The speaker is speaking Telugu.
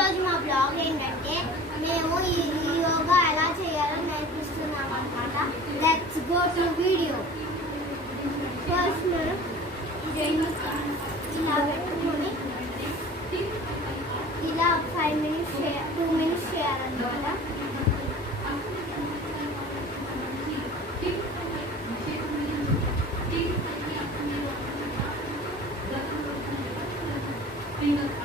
ఈరోజు మా బ్లాగ్ ఏంటంటే మేము ఈ యోగా ఎలా చేయాలో నేర్పిస్తున్నాం అనమాట. Let's go to video. First మనం ఇలా పెట్టుకొని ఇలా 5 minutes 2 minutes చేయాలన్నమాట. Finger.